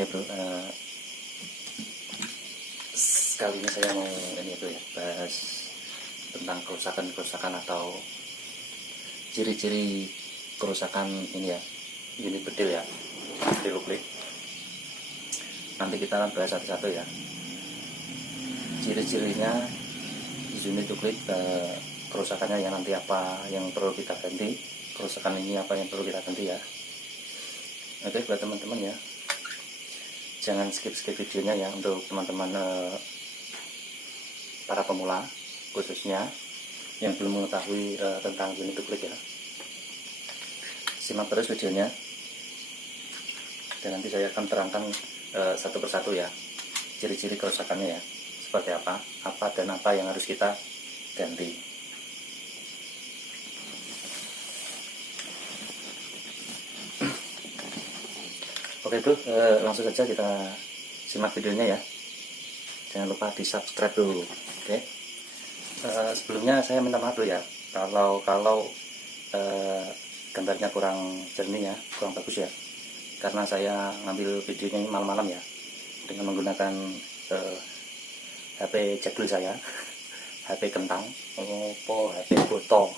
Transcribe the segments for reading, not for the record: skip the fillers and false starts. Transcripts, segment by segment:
Oke bro, kali ini saya mau ini bro ya, bahas tentang kerusakan atau ciri-ciri kerusakan ini ya, unit bedil ya, bedil uklik. Nanti kita akan bahas satu-satu ya. Ciri-cirinya unit uklik, kerusakannya yang nanti apa yang perlu kita ganti, kerusakan ini apa yang perlu kita ganti ya. Oke buat teman-teman ya, jangan skip videonya ya, untuk teman-teman para pemula khususnya yang belum mengetahui tentang unit uklik ya. Simak terus videonya dan nanti saya akan terangkan satu persatu ya, ciri-ciri kerusakannya ya, seperti apa dan apa yang harus kita ganti. Oke bro, langsung saja kita simak videonya ya. Jangan lupa di subscribe dulu. Oke. Sebelumnya saya minta maaf dulu ya, kalau gambarnya kurang jernih ya, kurang bagus ya, karena saya ngambil videonya ini malam-malam ya, dengan menggunakan HP jadul saya, HP kentang, HP botol.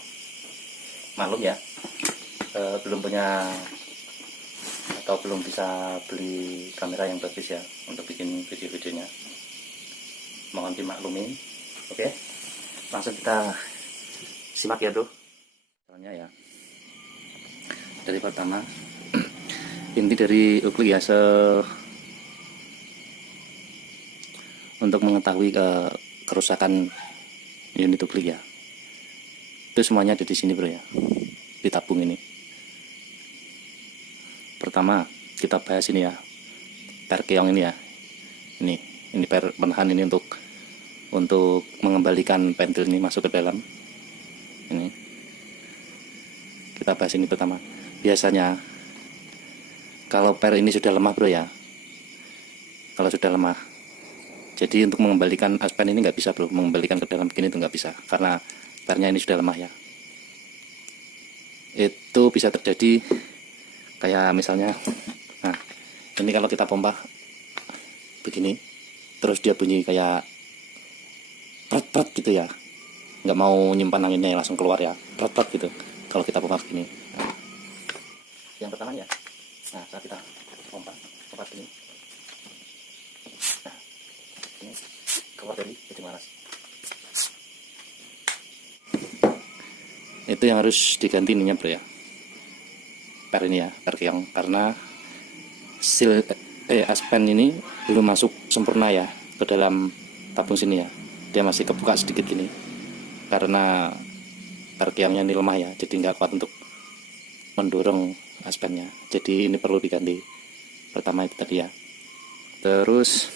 Maklum ya, belum punya atau belum bisa beli kamera yang bagus ya untuk bikin video-videonya, mohon dimaklumin. Oke, langsung kita simak ya bro. Soalnya ya, dari pertama inti dari uklik ya, untuk mengetahui kerusakan unit uklik ya, itu semuanya ada di sini bro ya, di tabung ini. Pertama kita bahas ini ya, per keong ini ya, ini per penahan ini untuk mengembalikan pentil ini masuk ke dalam. Ini kita bahas ini pertama. Biasanya kalau per ini sudah lemah bro ya, kalau sudah lemah, jadi untuk mengembalikan aspen ini nggak bisa bro, mengembalikan ke dalam begini itu nggak bisa, karena pernya ini sudah lemah ya. Itu bisa terjadi kayak misalnya, nah ini kalau kita pompa begini, terus dia bunyi kayak pret-pret gitu ya, nggak mau nyimpan anginnya langsung keluar ya, pret-pret gitu kalau kita pompa begini. Nah, yang pertama ya, nah saat kita pompa begini, nah ini keluar dari ujung laras, itu yang harus diganti ininya bro ya, per ini ya, per keong, karena seal aspen ini belum masuk sempurna ya ke dalam tabung sini ya, dia masih kebuka sedikit gini karena per keongnya ini lemah ya, jadi nggak kuat untuk mendorong aspennya, jadi ini perlu diganti. Pertama itu tadi ya. Terus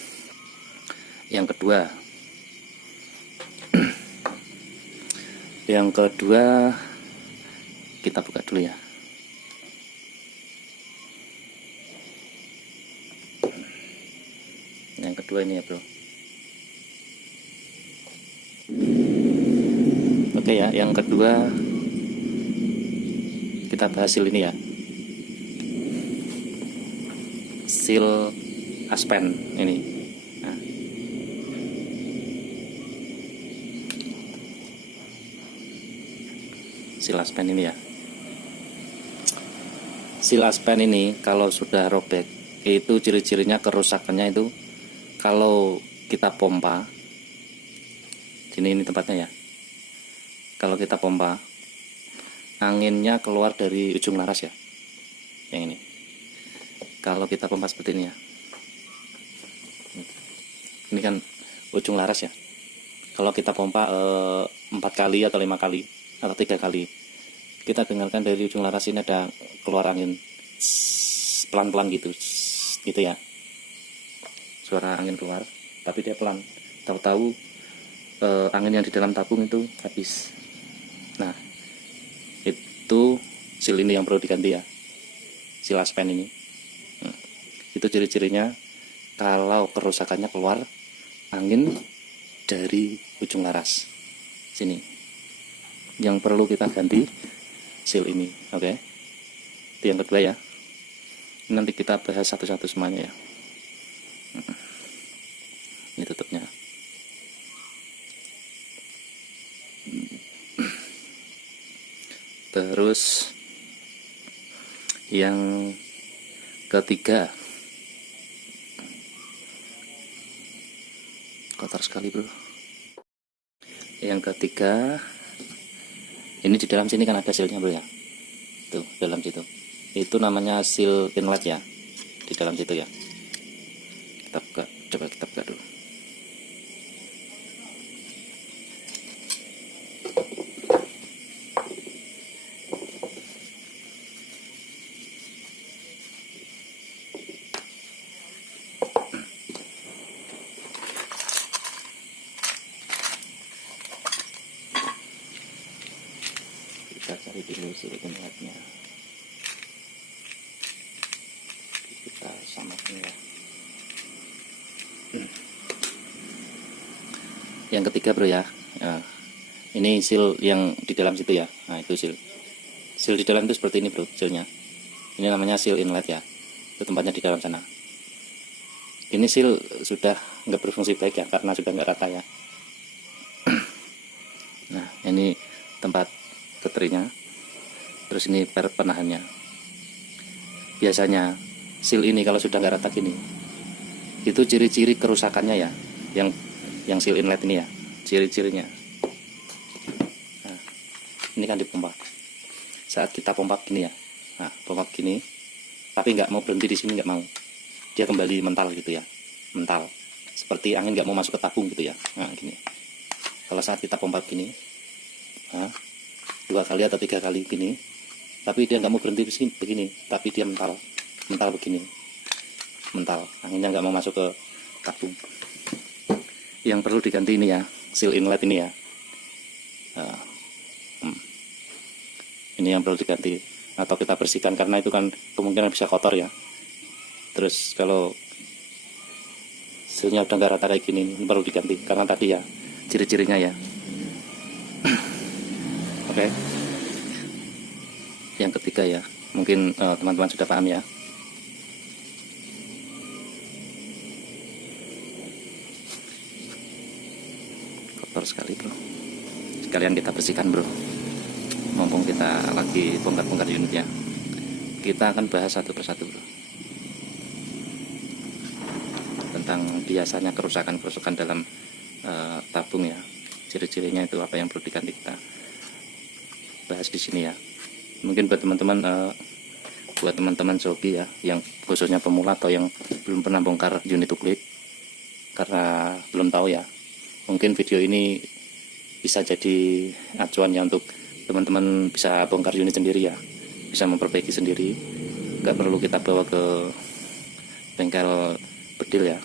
yang kedua yang kedua kita buka dulu ya. Yang kedua ini ya bro. Oke ya, yang kedua kita bahas seal ini ya, seal aspen ini. Nah, seal aspen ini ya, seal aspen ini kalau sudah robek, itu ciri-cirinya kerusakannya itu kalau kita pompa, ini tempatnya ya, kalau kita pompa anginnya keluar dari ujung laras ya, yang ini. Kalau kita pompa seperti ini ya, ini kan ujung laras ya, kalau kita pompa 4 kali atau 5 kali atau 3 kali, kita dengarkan dari ujung laras ini ada keluar angin pelan-pelan gitu ya, suara angin keluar, tapi dia pelan. Tahu-tahu angin yang di dalam tabung itu habis. Nah, itu seal ini yang perlu diganti ya, seal aspen ini. Itu ciri-cirinya kalau kerusakannya keluar angin dari ujung laras sini, yang perlu kita ganti seal ini. Oke, itu yang kedua ya. Nanti kita bahas satu-satu semuanya ya. Terus yang ketiga, kotor sekali bro. Yang ketiga, ini di dalam sini kan ada sealnya bro ya, tuh dalam situ, itu namanya seal inlet ya, di dalam situ ya. Kita buka, coba kita buka dulu. Kita cari dulu seal inletnya, kita samakan ya. Yang ketiga bro ya, nah, ini seal yang di dalam situ ya. Nah itu seal di dalam itu seperti ini bro sealnya. Ini namanya seal inlet ya, itu tempatnya di dalam sana. Ini seal sudah nggak berfungsi baik ya, karena sudah nggak rata ya. Nah ini tempat keterinya, terus ini penahannya. Biasanya seal ini kalau sudah nggak rata gini, itu ciri-ciri kerusakannya ya, yang seal inlet ini ya, ciri-cirinya. Nah, ini kan dipompa. Saat kita pompa gini ya, nah pompa gini, tapi nggak mau berhenti di sini, nggak mau, dia kembali mental gitu ya, mental, seperti angin nggak mau masuk ke tabung gitu ya. Nah gini, kalau saat kita pompa gini, nah, 2 kali atau 3 kali gini, tapi dia nggak mau berhenti di sini begini, tapi dia mental begini, mental, anginnya nggak mau masuk ke tabung. Yang perlu diganti ini ya, seal inlet ini ya. Nah, ini yang perlu diganti atau kita bersihkan, karena itu kan kemungkinan bisa kotor ya. Terus kalau sealnya udah nggak rata kayak gini, ini perlu diganti karena tadi ya ciri-cirinya ya. Oke. Yang ketiga ya, mungkin teman-teman sudah paham ya. Kotor sekali bro, sekalian kita bersihkan bro, mumpung kita lagi bongkar-bongkar unitnya. Kita akan bahas satu persatu bro, tentang biasanya kerusakan dalam tabung ya, ciri-cirinya itu apa yang perlu diganti, kita bahas di sini ya. Mungkin buat teman-teman joki ya, yang khususnya pemula atau yang belum pernah bongkar unit tuklik, karena belum tahu ya, mungkin video ini bisa jadi acuan ya untuk teman-teman bisa bongkar unit sendiri ya, bisa memperbaiki sendiri, nggak perlu kita bawa ke bengkel bedil ya.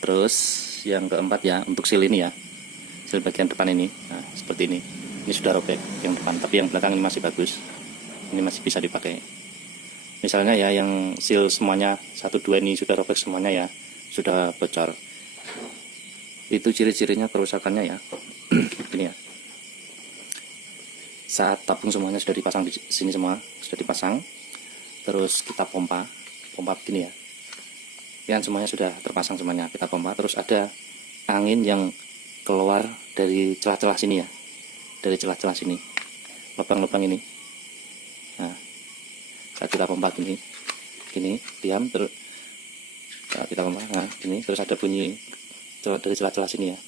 Terus yang keempat ya, untuk seal ini ya, seal bagian depan ini, nah seperti ini sudah robek yang depan, tapi yang belakang ini masih bagus, ini masih bisa dipakai. Misalnya ya, yang seal semuanya 1-2 ini sudah robek semuanya ya, sudah bocor, itu ciri-cirinya kerusakannya ya. Ini ya, saat tabung semuanya sudah dipasang di sini, semua sudah dipasang, terus kita pompa begini ya, yang semuanya sudah terpasang semuanya, kita pompa, terus ada angin yang keluar dari celah-celah sini ya, dari celah-celah sini, lubang-lubang ini. Nah, saat kita pompa gini diam, terus saat kita pompa, nah gini, terus ada bunyi dari celah-celah sini ya,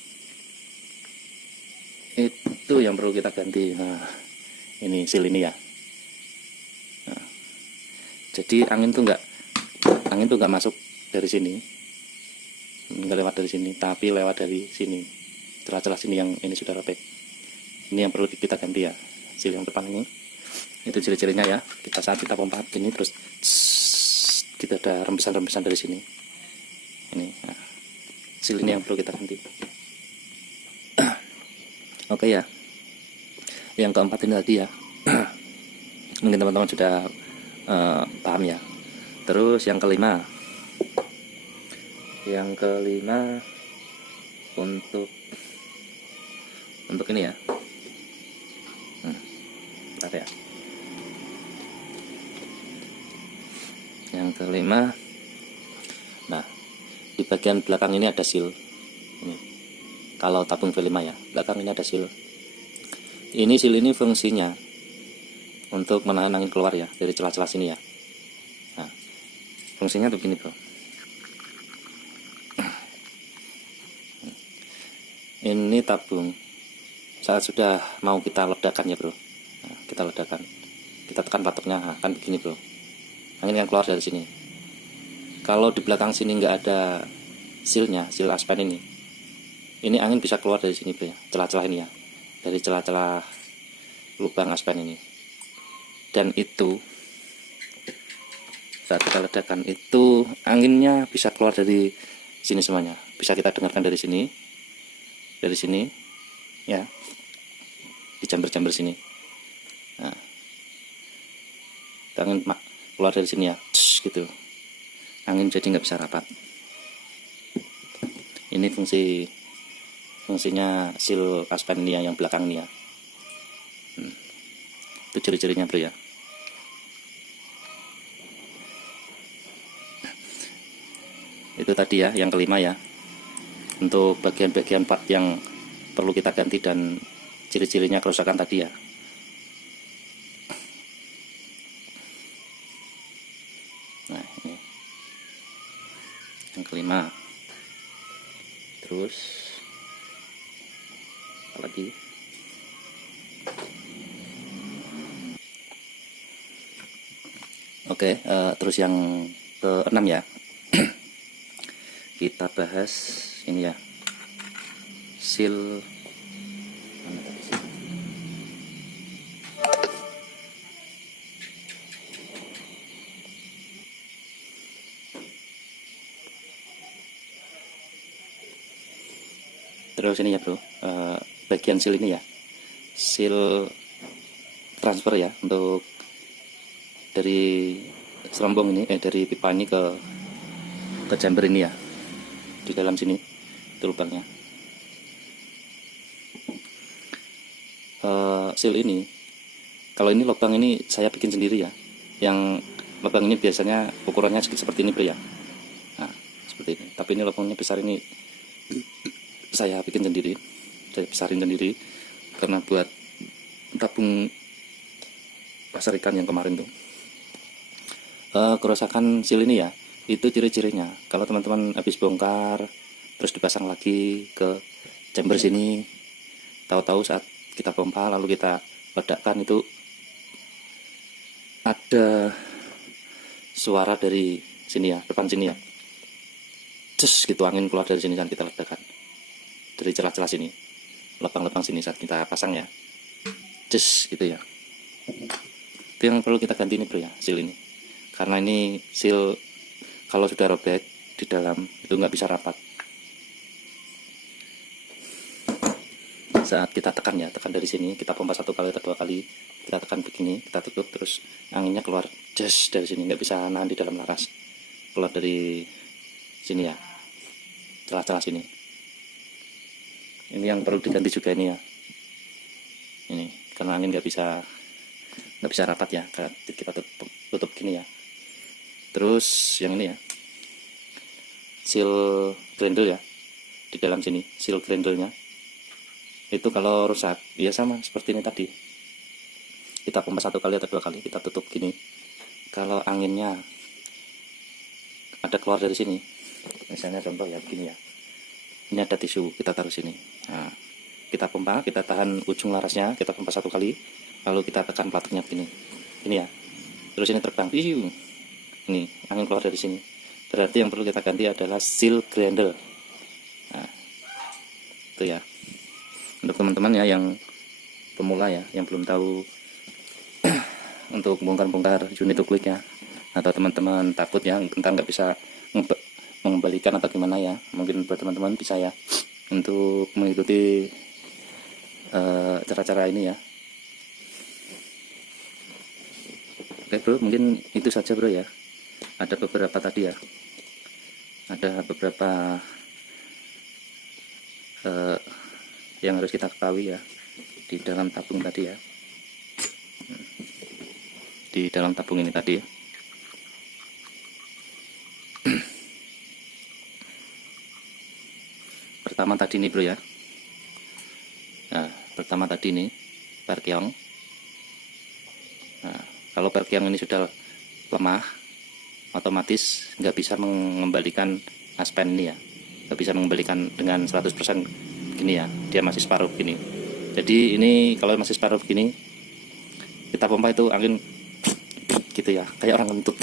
itu yang perlu kita ganti. Nah ini seal ini ya. Nah, jadi angin tuh nggak masuk dari sini, nggak lewat dari sini, tapi lewat dari sini, celah-celah sini yang ini sudah robek. Ini yang perlu kita ganti ya, seal yang depan ini. Itu ciri-cirinya ya. Saat kita pompa gini, terus kita ada rembesan-rembesan dari sini. Ini, nah, seal ini yang perlu kita ganti. Oke ya. Yang keempat ini tadi ya. Mungkin teman-teman sudah paham ya. Terus yang kelima untuk ini ya. Bentar ya. Yang kelima, nah di bagian belakang ini ada seal. Ini, kalau tabung V5 ya, belakang ini ada seal. Ini seal ini fungsinya untuk menahan angin keluar ya dari celah-celah sini ya. Nah, fungsinya begini bro. Ini tabung saat sudah mau kita ledakan ya bro. Nah, kita ledakan, kita tekan platoknya, nah, kan begini bro, angin yang keluar dari sini. Kalau di belakang sini nggak ada sealnya, seal aspen ini angin bisa keluar dari sini bro ya, celah-celah ini ya, dari celah-celah lubang aspen ini. Dan itu saat kita ledakan itu anginnya bisa keluar dari sini semuanya, bisa kita dengarkan dari sini ya, di chamber-chamber sini. Nah, angin keluar dari sini ya, gitu, angin jadi nggak bisa rapat. Ini fungsinya seal aspen ini ya, yang belakang ini ya. Itu ciri-cirinya bro ya. Itu tadi ya, yang kelima ya, untuk bagian-bagian part yang perlu kita ganti dan ciri-cirinya kerusakan tadi ya. Nah ini yang kelima. Terus apa lagi? Oke, terus yang keenam ya. Kita bahas ini ya, seal mana tadi sih? Terus ini ya bro, bagian seal ini ya, seal transfer ya, untuk dari selombong ini, dari pipa ini ke chamber ini ya, di dalam sini itu lubangnya. Seal ini, kalau ini lubang ini saya bikin sendiri ya, yang lubang ini biasanya ukurannya seperti ini bro ya. Nah seperti ini, tapi ini lubangnya besar, ini saya bikin sendiri, saya besarin sendiri karena buat tabung pasar ikan yang kemarin tuh. Kerusakan seal ini ya, itu ciri-cirinya kalau teman-teman habis bongkar terus dipasang lagi ke chamber sini, tahu-tahu saat kita pompa lalu kita ledakkan itu ada suara dari sini ya, depan sini ya, cus gitu, angin keluar dari sini saat kita ledakan, dari celah-celah sini, lubang-lubang sini saat kita pasang ya, cus gitu ya. Itu yang perlu kita ganti nih bro ya, seal ini, karena ini seal kalau sudah robek di dalam itu nggak bisa rapat. Saat kita tekan ya, tekan dari sini, kita pompa 1 kali atau 2 kali, kita tekan begini, kita tutup, terus anginnya keluar jas dari sini, nggak bisa nahan di dalam laras, keluar dari sini ya, celah-celah sini. Ini yang perlu diganti juga ini ya, ini karena angin nggak bisa rapat ya, kita tutup gini ya. Terus yang ini ya, seal grendel ya, di dalam sini seal grendelnya itu kalau rusak ya sama seperti ini tadi, kita pompa 1 kali atau 2 kali, kita tutup gini. Kalau anginnya ada keluar dari sini, misalnya contoh ya begini ya, ini ada tisu, kita taruh sini. Nah, kita pompa, kita tahan ujung larasnya, kita pompa 1 kali, lalu kita tekan platoknya begini, ini ya, terus ini terbang, ini angin keluar dari sini, berarti yang perlu kita ganti adalah seal grendel. Nah, itu ya, untuk teman-teman ya yang pemula ya, yang belum tahu untuk bongkar-bongkar unit ukliknya, atau teman-teman takut ya entar nggak bisa mengembalikan atau gimana ya, mungkin buat teman-teman bisa ya untuk mengikuti cara-cara ini ya. Oke bro, mungkin itu saja bro ya. Ada beberapa tadi ya, ada beberapa yang harus kita ketahui ya di dalam tabung tadi ya, di dalam tabung ini tadi ya. Pertama tadi ini bro ya, nah pertama tadi ini perkyong. Nah, kalau perkyong ini sudah lemah, otomatis nggak bisa mengembalikan aspen ini ya, nggak bisa mengembalikan dengan 100% gini ya, dia masih separuh gini. Jadi ini kalau masih separuh gini, kita pompa itu angin gitu ya, kayak orang ngentut.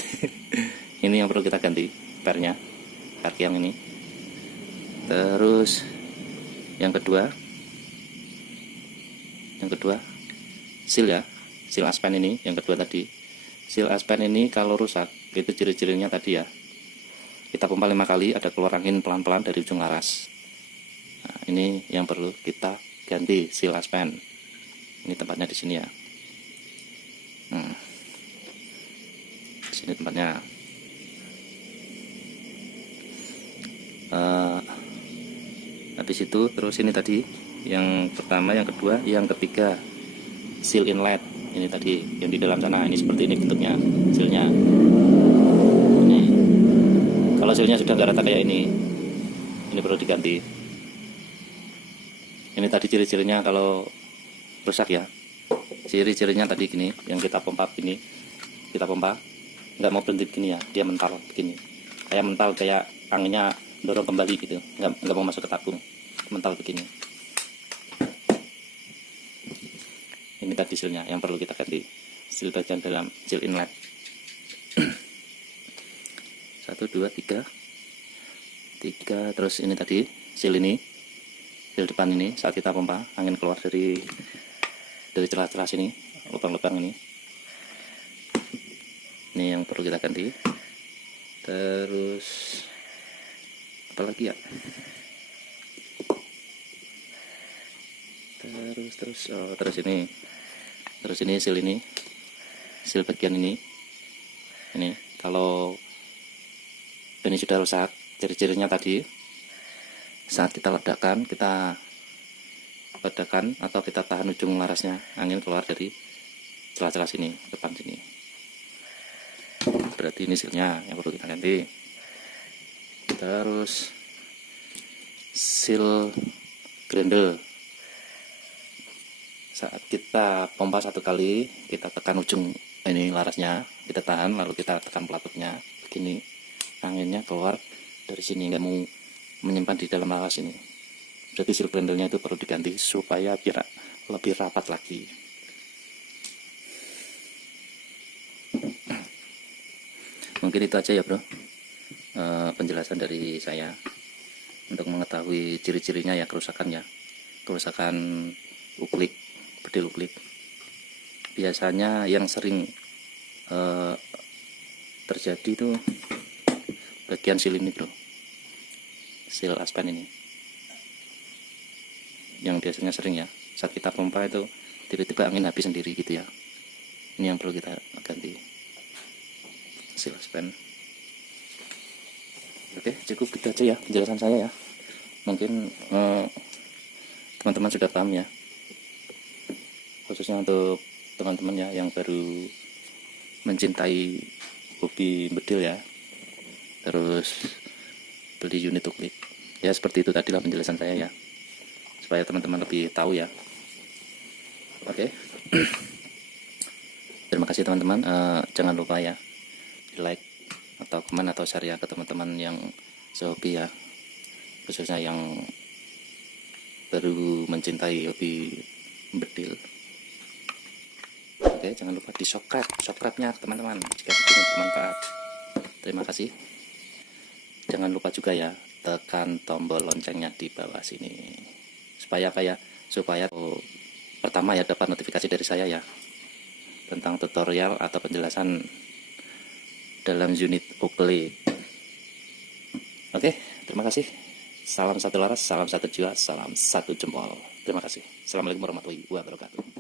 Ini yang perlu kita ganti pernya, perkyong ini. Terus yang kedua seal ya, seal aspen ini. Yang kedua tadi, seal aspen ini kalau rusak itu ciri-cirinya tadi ya, kita pompa 5 kali ada keluar angin pelan-pelan dari ujung laras. Nah, ini yang perlu kita ganti, seal aspen. Ini tempatnya di sini ya. Di sini tempatnya. Habis itu terus ini tadi yang pertama, yang kedua, yang ketiga seal inlet. Ini tadi yang di dalam sana, ini seperti ini bentuknya sealnya. Ini kalau sealnya sudah nggak rata kayak ini perlu diganti. Ini tadi ciri-cirinya kalau rusak ya. Ciri-cirinya tadi gini, yang kita pompa gini, kita pompa nggak mau berhenti begini ya, dia mental begini, kayak mental, kayak anginnya dorong kembali gitu, nggak mau masuk ke tabung, mental begini. Ini tadi sealnya yang perlu kita ganti, seal bagian dalam, seal inlet. 1, 2, 3, terus ini tadi seal ini, seal depan ini, saat kita pompa angin keluar dari celah-celah sini, lubang-lubang ini yang perlu kita ganti. Terus apa lagi ya, terus ini seal ini, seal bagian ini kalau ini sudah rusak, ciri-cirinya tadi saat kita ledakan atau kita tahan ujung larasnya, angin keluar dari celah-celah sini, depan sini, berarti ini sealnya yang perlu kita ganti. Terus seal grendel, saat kita pompa 1 kali, kita tekan ujung ini larasnya, kita tahan, lalu kita tekan pelatutnya begini, anginnya keluar dari sini, nggak mau menyimpan di dalam laras ini. Berarti seal grendelnya itu perlu diganti supaya biar lebih rapat lagi. Mungkin itu aja ya bro, penjelasan dari saya untuk mengetahui ciri-cirinya ya, kerusakan uklik, bedil uklik. Biasanya yang sering terjadi itu bagian seal ini bro, seal aspen ini yang biasanya sering ya, saat kita pompa itu tiba-tiba angin habis sendiri gitu ya. Ini yang perlu kita ganti, seal aspen. Oke, cukup gitu aja ya penjelasan saya ya. Mungkin teman-teman sudah paham ya, khususnya untuk teman-teman ya yang baru mencintai hobi bedil ya, terus beli unit uklik ya. Seperti itu tadilah penjelasan saya ya, supaya teman-teman lebih tahu ya. Oke. Terima kasih teman-teman, jangan lupa ya di like atau komen atau share ya ke teman-teman yang sehobi ya, khususnya yang baru mencintai hobi bedil. Oke, jangan lupa di subscribe-nya teman-teman jika video bermanfaat. Terima kasih. Jangan lupa juga ya tekan tombol loncengnya di bawah sini, supaya apa ya, supaya pertama ya dapat notifikasi dari saya ya tentang tutorial atau penjelasan dalam unit uklik. Oke, terima kasih. Salam satu laras, salam satu jiwa, salam satu jempol. Terima kasih. Assalamualaikum warahmatullahi wabarakatuh.